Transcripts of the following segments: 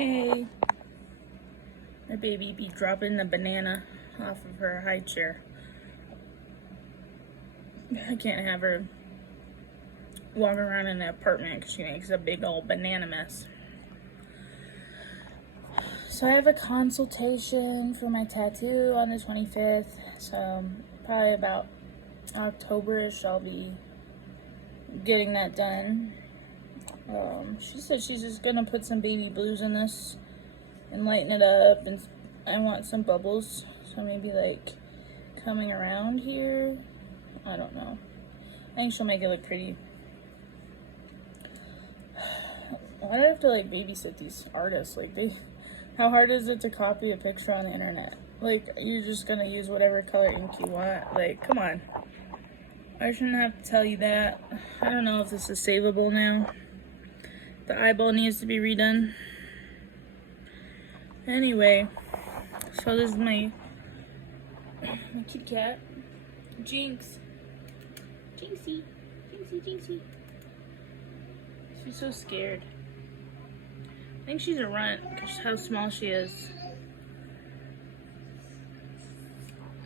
Hey, my baby be dropping the banana off of her high chair. I can't have her walk around in the apartment because she makes a big old banana mess. So I have a consultation for my tattoo on the 25th, so probably about October-ish I'll be getting that done. She said she's just gonna put some baby blues in this and lighten it up, and I want some bubbles, so maybe like coming around here. I don't know. I think she'll make it look pretty. Why do I have to like babysit these artists? Like, how hard is it to copy a picture on the internet? Like, you're just gonna use whatever color ink you want. Like, come on. I shouldn't have to tell you that. I don't know if this is savable now. The eyeball needs to be redone. Anyway, so this is my cute cat, Jinx. Jinxie, Jinxie, Jinxie. She's so scared. I think she's a runt because how small she is.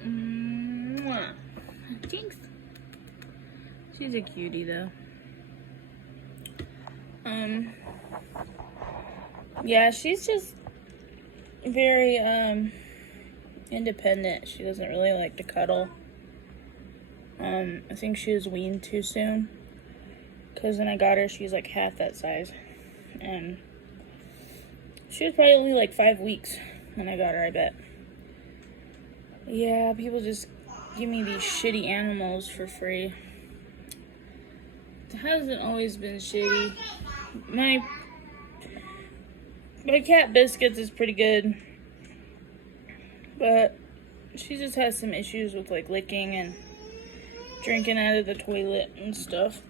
Mwah. Jinx. She's a cutie though. Yeah, she's just very independent. She doesn't really like to cuddle. I think she was weaned too soon, because when I got her she's like half that size, and she was probably only like 5 weeks when I got her, I bet. Yeah, people just give me these shitty animals for free. It hasn't always been shitty. My cat Biscuits is pretty good, but she just has some issues with like licking and drinking out of the toilet and stuff.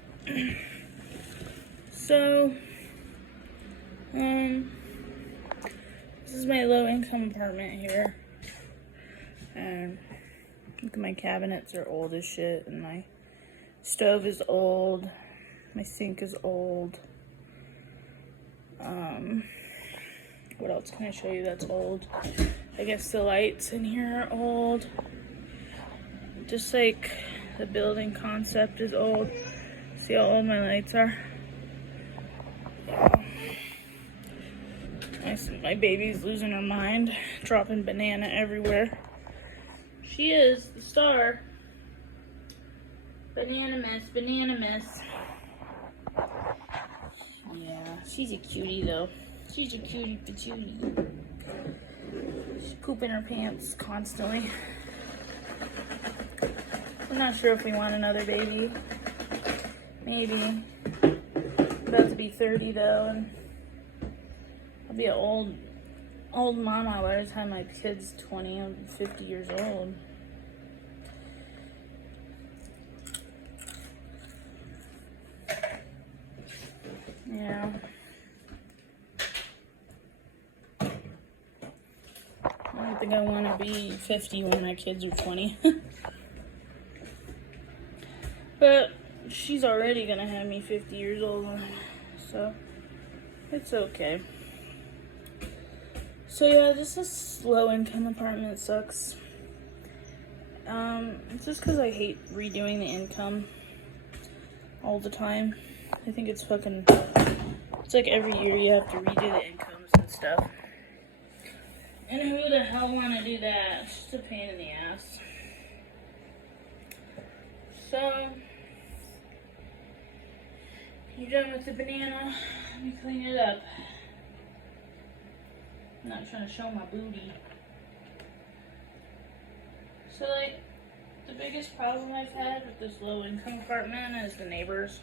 So, this is my low income apartment here, and look at my cabinets are old as shit, and my stove is old, my sink is old. What else can I show you that's old? I guess the lights in here are old. Just like the building concept is old. See how old my lights are? Yeah. My baby's losing her mind, dropping banana everywhere. She is the star. Banana mess, banana mess. Yeah, she's a cutie though. She's a cutie patootie. She's pooping her pants constantly. I'm not sure if we want another baby. Maybe. I'm about to be 30 though, and I'll be an old mama by the time my kid's 20 or 50 years old. Yeah. I don't think I want to be 50 when my kids are 20. But she's already gonna have me 50 years old, so it's okay. So yeah, this low income apartment sucks. It's just because I hate redoing the income all the time. I think it's fucking, it's like every year you have to redo the incomes and stuff. And who the hell want to do that? It's just a pain in the ass. So, you're done with the banana. Let me clean it up. I'm not trying to show my booty. So, like, the biggest problem I've had with this low income apartment is the neighbors.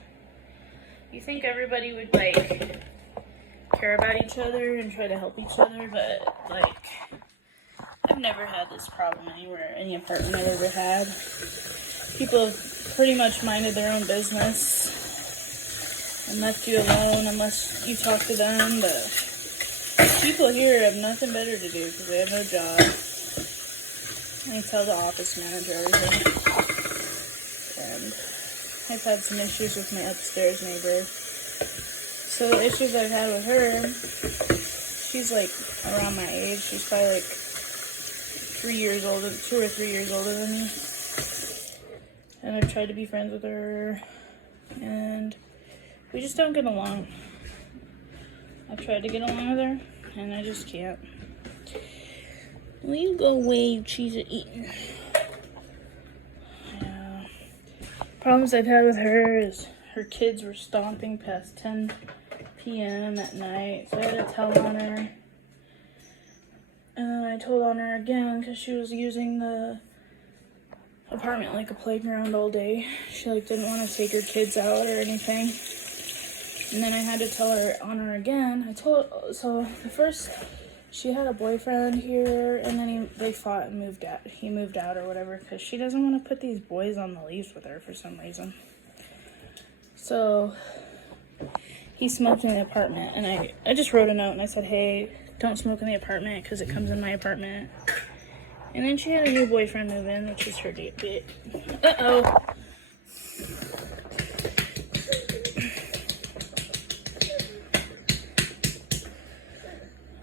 You think everybody would, like, care about each other and try to help each other, but, like, I've never had this problem anywhere, any apartment I've ever had. People have pretty much minded their own business and left you alone unless you talk to them, but people here have nothing better to do because they have no job. I tell the office manager everything. And I've had some issues with my upstairs neighbor. So the issues I've had with her, She's like around my age. She's probably like 3 years older, 2 or 3 years older than me. And I've tried to be friends with her, and we just don't get along. I've tried to get along with her, and I just can't. Will you go away, you cheese eating? Yeah. Problems I've had with her is her kids were stomping past 10 p.m. at night, so I had to tell on her. And then I told on her again because she was using the apartment like a playground all day. She like didn't want to take her kids out or anything. And then I had to tell her on her again. So the first, she had a boyfriend here, and then they fought and moved out. He moved out or whatever because she doesn't want to put these boys on the leash with her for some reason. So he smoked in the apartment, and I just wrote a note and I said, hey, don't smoke in the apartment because it comes in my apartment. And then she had a new boyfriend move in, which is her date. Uh-oh.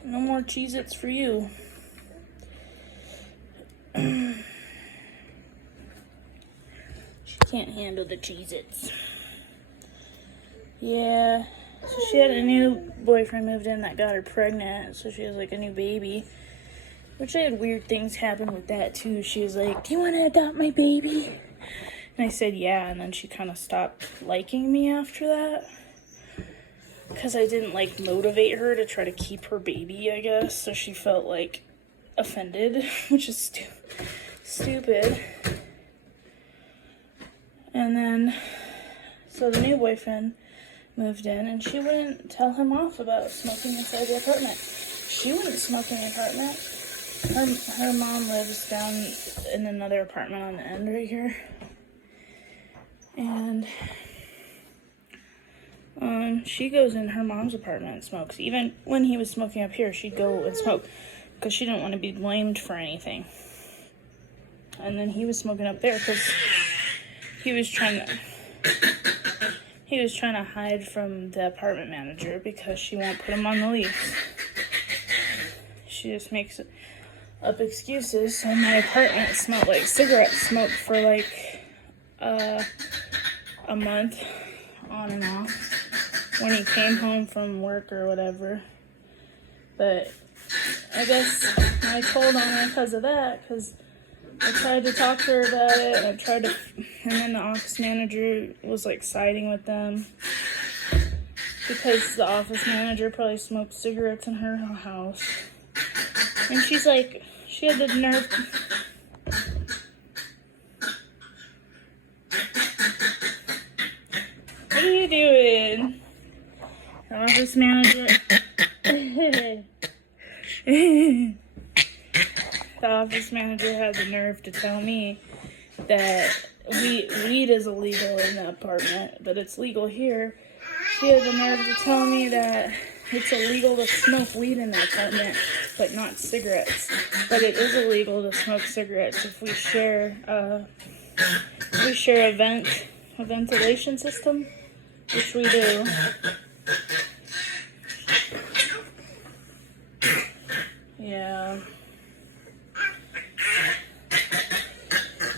No more Cheez-Its for you. She can't handle the Cheez-Its. Yeah. So she had a new boyfriend moved in that got her pregnant. So she has like a new baby. Which I had weird things happen with that too. She was like, do you want to adopt my baby? And I said, yeah. And then she kind of stopped liking me after that. Because I didn't like motivate her to try to keep her baby, I guess. So she felt like offended, which is stupid. And then, so the new boyfriend moved in and she wouldn't tell him off about smoking inside the apartment. She wouldn't smoke in the apartment. Her mom lives down in another apartment on the end right here. And she goes in her mom's apartment and smokes. Even when he was smoking up here, she'd go and smoke because she didn't want to be blamed for anything. And then he was smoking up there because he was trying to hide from the apartment manager because she won't put him on the lease. She just makes up excuses. So my apartment smelled like cigarette smoke for like a month on and off when he came home from work or whatever. But I guess I told on her because of that, because I tried to talk to her about it, and then the office manager was like siding with them because the office manager probably smoked cigarettes in her house. And she's like, she had the nerve. What are you doing? Her office manager. The office manager had the nerve to tell me that weed is illegal in the apartment, but it's legal here. She had the nerve to tell me that it's illegal to smoke weed in the apartment, but not cigarettes. But it is illegal to smoke cigarettes if we share a ventilation system, which we do. Yeah.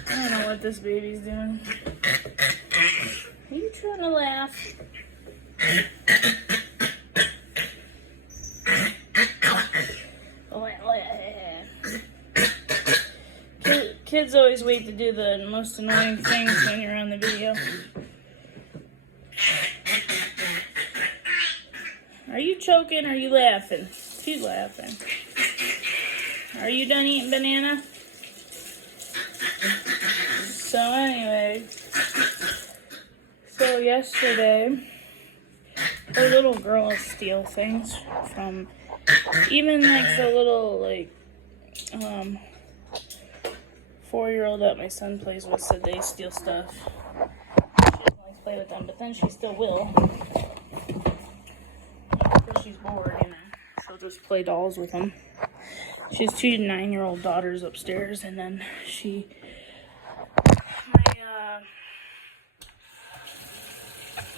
I don't know what this baby's doing. Are you trying to laugh? Kids always wait to do the most annoying things when you're on the video. Are you choking or are you laughing? She's laughing. Are you done eating banana? So anyway, so yesterday, the little girls steal things from, even like the little 4-year-old that my son plays with said they steal stuff. She doesn't like to play with them, but then she still will. Because she's bored, you know. She'll just play dolls with them. She has 2 9-year-old daughters upstairs, and then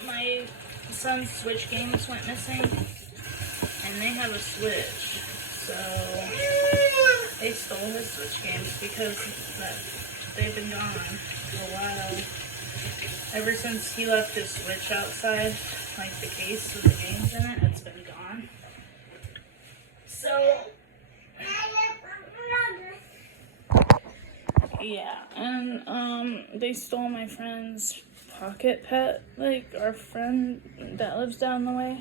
my son's Switch games went missing, and and they have a Switch. So they stole his Switch games because they've been gone for a while. Ever since he left his Switch outside, like the case with the games in it, it's been gone. So yeah, and they stole my friend's Pocket Pet, like our friend that lives down the way,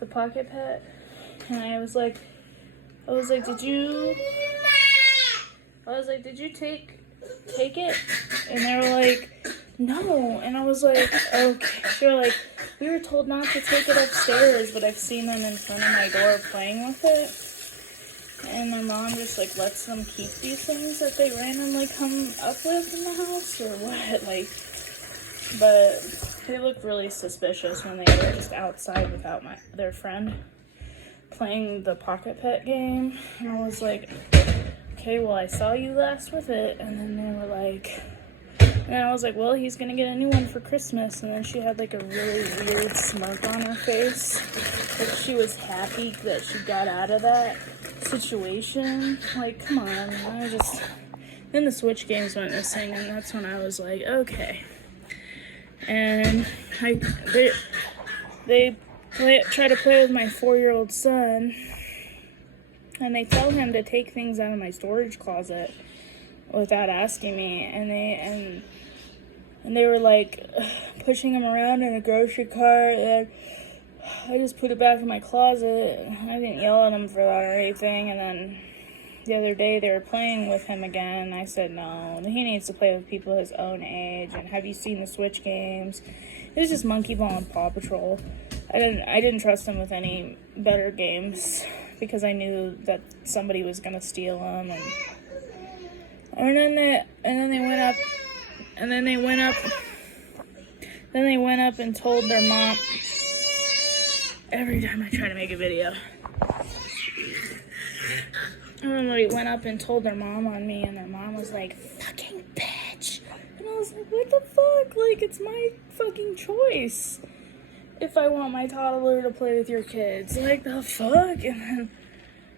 the Pocket Pet. And I was like, did you take it? And they were like, no. And I was like, okay. They were like, we were told not to take it upstairs, but I've seen them in front of my door playing with it. And my mom just, like, lets them keep these things that they randomly come up with in the house, or what, like, but they looked really suspicious when they were just outside without their friend playing the Pocket Pet game. And I was like, okay, well, I saw you last with it. And then they were like, and I was like, well, he's gonna get a new one for Christmas. And then she had like a really weird smirk on her face, like she was happy that she got out of that situation. Like, come on. Then the Switch games went missing, and that's when I was like, okay. And they try to play with my 4-year-old son, and they tell him to take things out of my storage closet without asking me, and they were like pushing him around in a grocery cart, and I just put it back in my closet. I didn't yell at him for that or anything. And then the other day they were playing with him again, and I said no, he needs to play with people his own age. And have you seen the Switch games? It was just Monkey Ball and Paw Patrol. I didn't trust him with any better games because I knew that somebody was gonna steal them. And then they went up and told their mom. Every time I try to make a video, and then they went up and told their mom on me, and their mom was like, fucking bitch. And I was like, what the fuck? Like, it's my fucking choice if I want my toddler to play with your kids. Like, the fuck? And then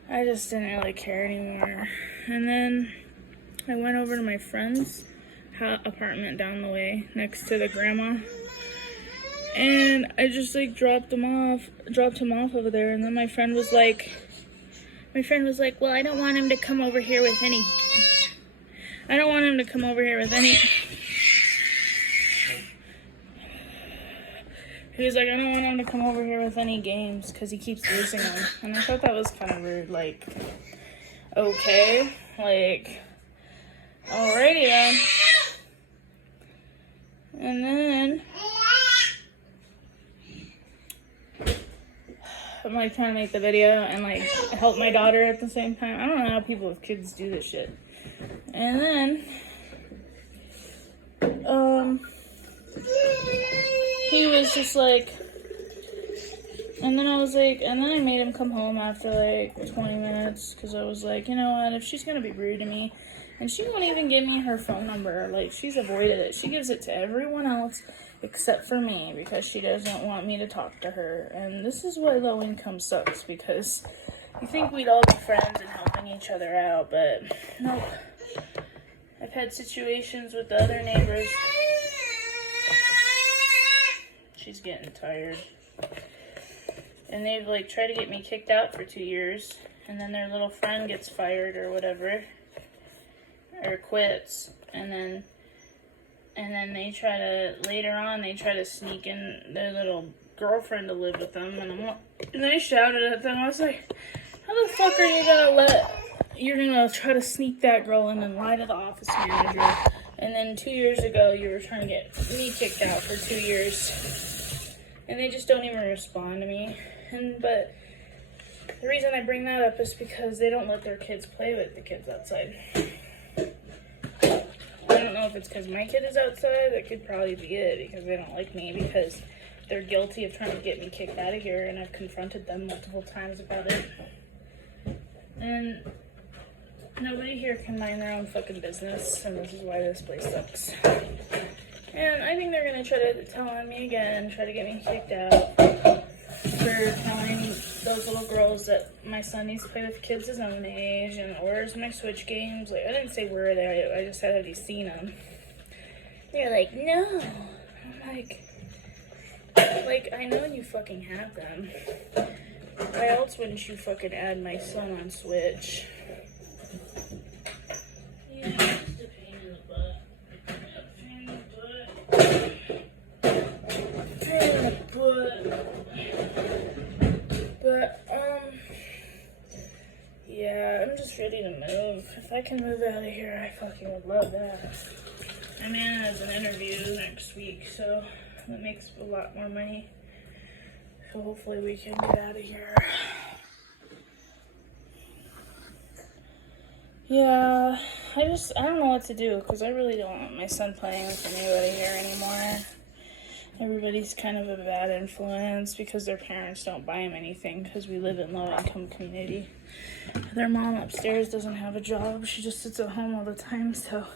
I just didn't really care anymore. And then I went over to my friend's apartment down the way next to the grandma, and I just like dropped him off over there. And then my friend was like, well, I don't want him to come over here with any he was like, I don't want him to come over here with any games because he keeps losing them. And I thought that was kind of rude. Like, okay, like, alrighty then. And then I'm like trying to make the video and like help my daughter at the same time. I don't know how people with kids do this shit. And then he was just like, and then I made him come home after like 20 minutes because I was like, you know what, if she's gonna be rude to me, and she won't even give me her phone number, like she's avoided it. She gives it to everyone else except for me because she doesn't want me to talk to her. And this is why low income sucks, because you think we'd all be friends and helping each other out, but nope. I've had situations with the other neighbors. She's getting tired. And they've like tried to get me kicked out for 2 years, and then their little friend gets fired or whatever, or quits, and then they try to sneak in their little girlfriend to live with them, and I shouted at them. I was like, how the fuck are you're gonna try to sneak that girl in and lie to the office manager? And then 2 years ago you were trying to get me kicked out for 2 years, and they just don't even respond to me. But the reason I bring that up is because they don't let their kids play with the kids outside. I don't know if it's because my kid is outside. That could probably be it, because they don't like me, because they're guilty of trying to get me kicked out of here, and I've confronted them multiple times about it. And nobody here can mind their own fucking business, and this is why this place sucks. And I think they're gonna try to tell on me again, try to get me kicked out for telling the those little girls that my son needs to play with kids his own age, and where's my Switch games? Like, I didn't say where they are, I just said, have you seen them? They're like, no. I'm like, I know you fucking have them. Why else wouldn't you fucking add my son on Switch? Yeah, it's just a pain in the butt. Pain in the butt. But, yeah, I'm just ready to move. If I can move out of here, I fucking would love that. My man has an interview next week, so that makes a lot more money. So hopefully we can get out of here. Yeah, I don't know what to do, because I really don't want my son playing with anybody here anymore. Everybody's kind of a bad influence because their parents don't buy him anything because we live in low-income community. Their mom upstairs doesn't have a job. She just sits at home all the time, so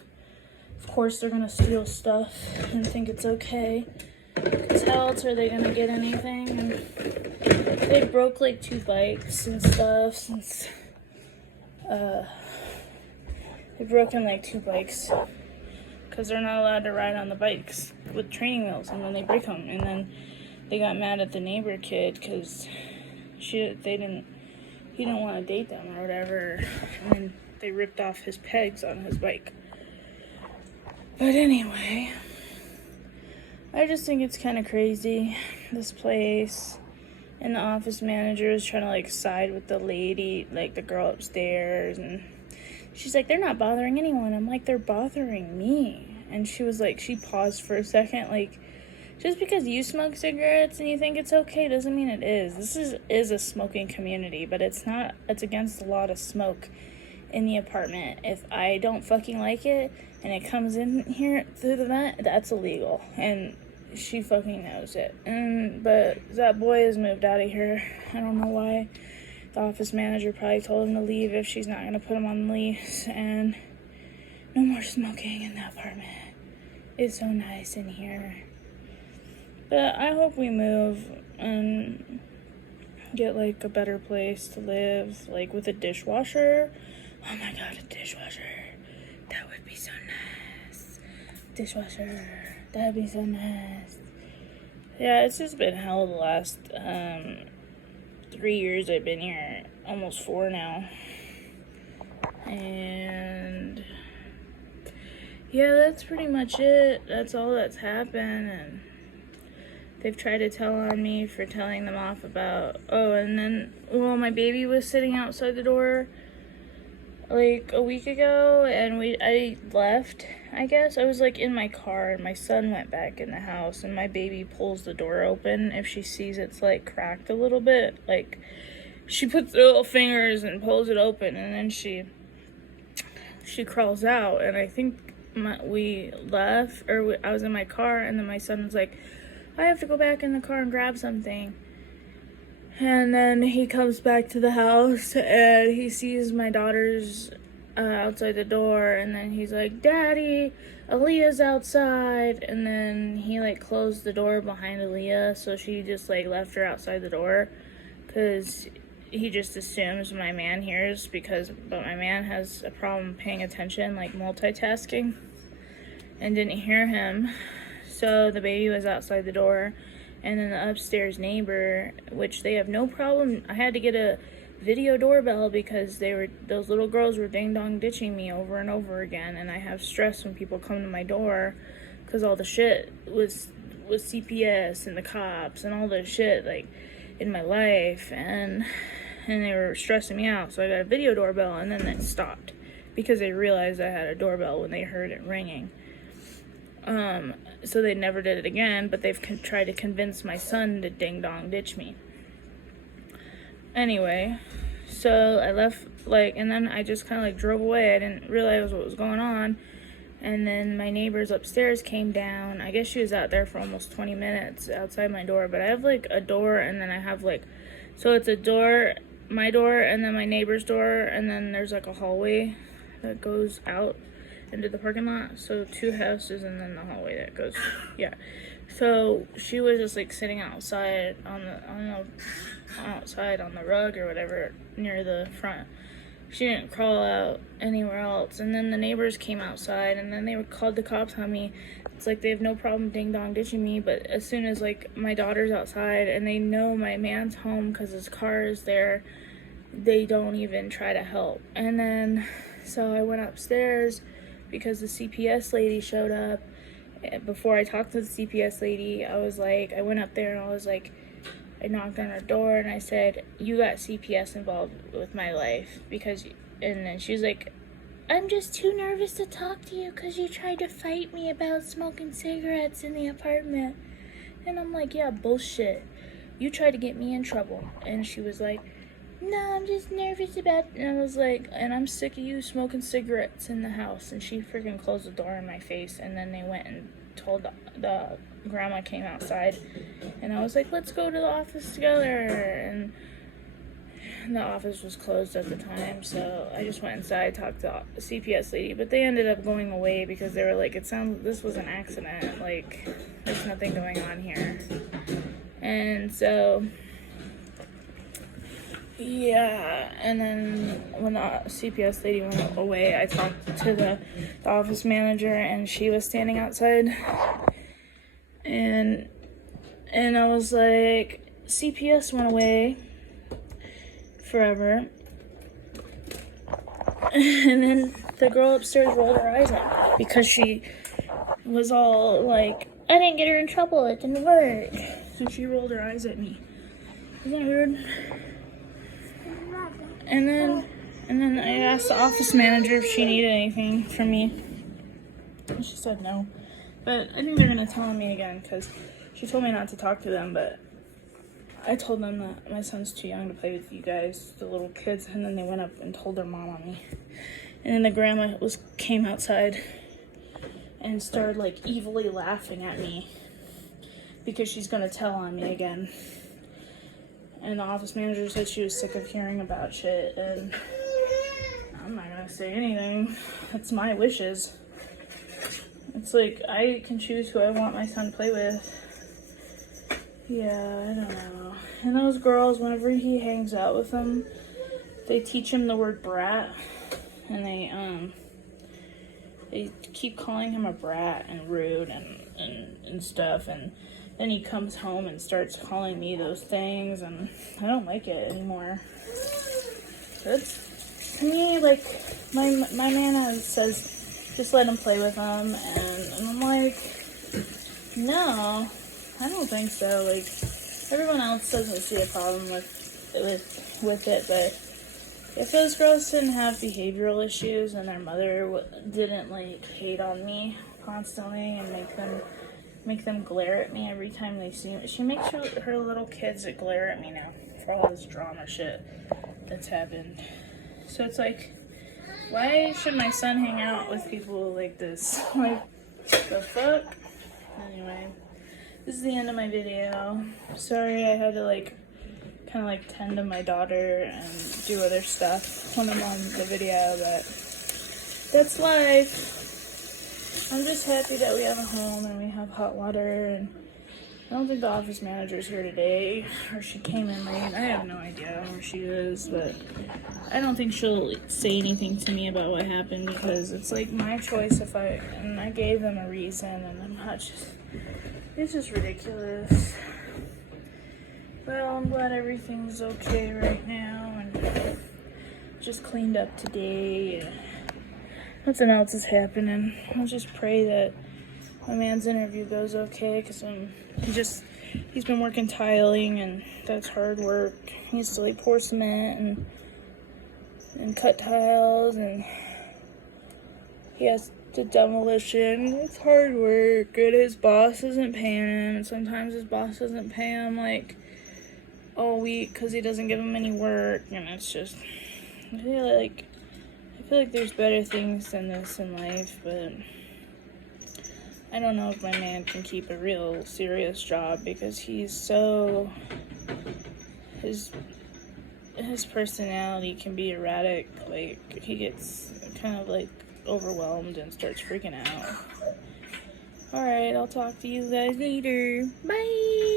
of course they're gonna steal stuff and think it's okay. Because how else are they gonna get anything? And they broke like 2 bikes and stuff since they've broken like 2 bikes because they're not allowed to ride on the bikes with training wheels, and then they break them, and then they got mad at the neighbor kid because he didn't want to date them or whatever, and then they ripped off his pegs on his bike. But anyway, I just think it's kind of crazy, this place, and the office manager is trying to like side with the lady, like the girl upstairs, and she's like, they're not bothering anyone. I'm like, they're bothering me. And she was like, she paused for a second, like, just because you smoke cigarettes and you think it's okay doesn't mean it is. This is a smoking community, but it's against the law to smoke in the apartment. If I don't fucking like it and it comes in here through the vent, that's illegal. And she fucking knows it. But that boy has moved out of here. I don't know why. The office manager probably told him to leave if she's not going to put him on the lease. And no more smoking in the apartment. It's so nice in here. But I hope we move and get like a better place to live, like with a dishwasher. Oh my god, a dishwasher. That would be so nice. Dishwasher. That'd be so nice. Yeah, it's just been hell the last 3 years I've been here. Almost 4 now. And yeah, that's pretty much it. That's all that's happened. And they've tried to tell on me for telling them off about, and then, well, my baby was sitting outside the door like a week ago, and I left, I guess. I was like in my car, and my son went back in the house, and my baby pulls the door open if she sees it's like cracked a little bit. Like, she puts her little fingers and pulls it open, and then she crawls out, and I think we left, or I was in my car, and then my son was like, I have to go back in the car and grab something. And then he comes back to the house, and he sees my daughter's outside the door, and then he's like, Daddy, Aaliyah's outside. And then he like closed the door behind Aaliyah, so she just like left her outside the door, because he just assumes my man hears, but my man has a problem paying attention, like multitasking, and didn't hear him. So the baby was outside the door, and then the upstairs neighbor, which they have no problem. I had to get a video doorbell because those little girls were ding-dong ditching me over and over again, and I have stress when people come to my door because all the shit was CPS and the cops and all the shit like in my life, and they were stressing me out. So I got a video doorbell, and then it stopped because they realized I had a doorbell when they heard it ringing. So they never did it again, but they've tried to convince my son to ding-dong ditch me. Anyway, so I left, and then I just kind of drove away. I didn't realize what was going on. And then my neighbors upstairs came down. I guess she was out there for almost 20 minutes outside my door, but I have a door, and then I have so it's a door, my door, and then my neighbor's door, and then there's a hallway that goes out into the parking lot. So 2 houses, and then the hallway that goes, yeah. So she was just like sitting outside on the rug or whatever near the front. She didn't crawl out anywhere else. And then the neighbors came outside, and then they called the cops on me. It's like they have no problem ding dong ditching me, but as soon as like my daughter's outside and they know my man's home because his car is there, they don't even try to help. And then so I went upstairs because the CPS lady showed up. Before I talked to the CPS lady, I went up there and I knocked on her door and I said, "You got CPS involved with my life and then she was like, "I'm just too nervous to talk to you because you tried to fight me about smoking cigarettes in the apartment." And I'm like, "Yeah, bullshit. You tried to get me in trouble." And she was like, "No, I'm just nervous about," and I was like, "And I'm sick of you smoking cigarettes in the house." And she freaking closed the door in my face, and then they went and told the grandma came outside, and I was like, "Let's go to the office together," and the office was closed at the time, so I just went inside, talked to the CPS lady, but they ended up going away because they were like, this was an accident, like, there's nothing going on here. And so yeah, and then when the CPS lady went away, I talked to the office manager, and she was standing outside, and I was like, "CPS went away forever." And then the girl upstairs rolled her eyes at me because she was all like, "I didn't get her in trouble, it didn't work." So she rolled her eyes at me. Isn't that weird? And then I asked the office manager if she needed anything from me. And she said no. But I think they're going to tell on me again because she told me not to talk to them. But I told them that my son's too young to play with you guys, the little kids. And then they went up and told their mom on me. And then the grandma came outside and started like evilly laughing at me because she's going to tell on me again. And the office manager said she was sick of hearing about shit, and I'm not gonna say anything. It's my wishes. It's like, I can choose who I want my son to play with. Yeah, I don't know. And those girls, whenever he hangs out with them, they teach him the word brat, and they keep calling him a brat and rude and stuff, and then he comes home and starts calling me those things, and I don't like it anymore. It's, to me, like, my man says, just let him play with them, and I'm like, no, I don't think so. Like, everyone else doesn't see a problem with it, but if those girls didn't have behavioral issues and their mother didn't, like, hate on me constantly and make them glare at me every time they see me. She makes her little kids glare at me now for all this drama shit that's happened. So it's like, why should my son hang out with people like this? Like, the fuck? Anyway, this is the end of my video. Sorry I had to kind of tend to my daughter and do other stuff when I'm on the video, but that's life. I'm just happy that we have a home and we have hot water, and I don't think the office manager's here today, or she came in late. I have no idea where she is, but I don't think she'll say anything to me about what happened because it's like my choice and I gave them a reason, and I'm not just, it's just ridiculous. Well, I'm glad everything's okay right now, and just cleaned up today. Nothing else is happening. I'll just pray that my man's interview goes okay, because he's been working tiling, and that's hard work. He used to pour cement and cut tiles, and he has to demolition. It's hard work, and his boss isn't paying him, and sometimes his boss doesn't pay him all week because he doesn't give him any work, and it's just, I feel like there's better things than this in life, but I don't know if my man can keep a real serious job because he's so, his personality can be erratic. He gets kind of overwhelmed and starts freaking out. Alright, I'll talk to you guys later. Bye!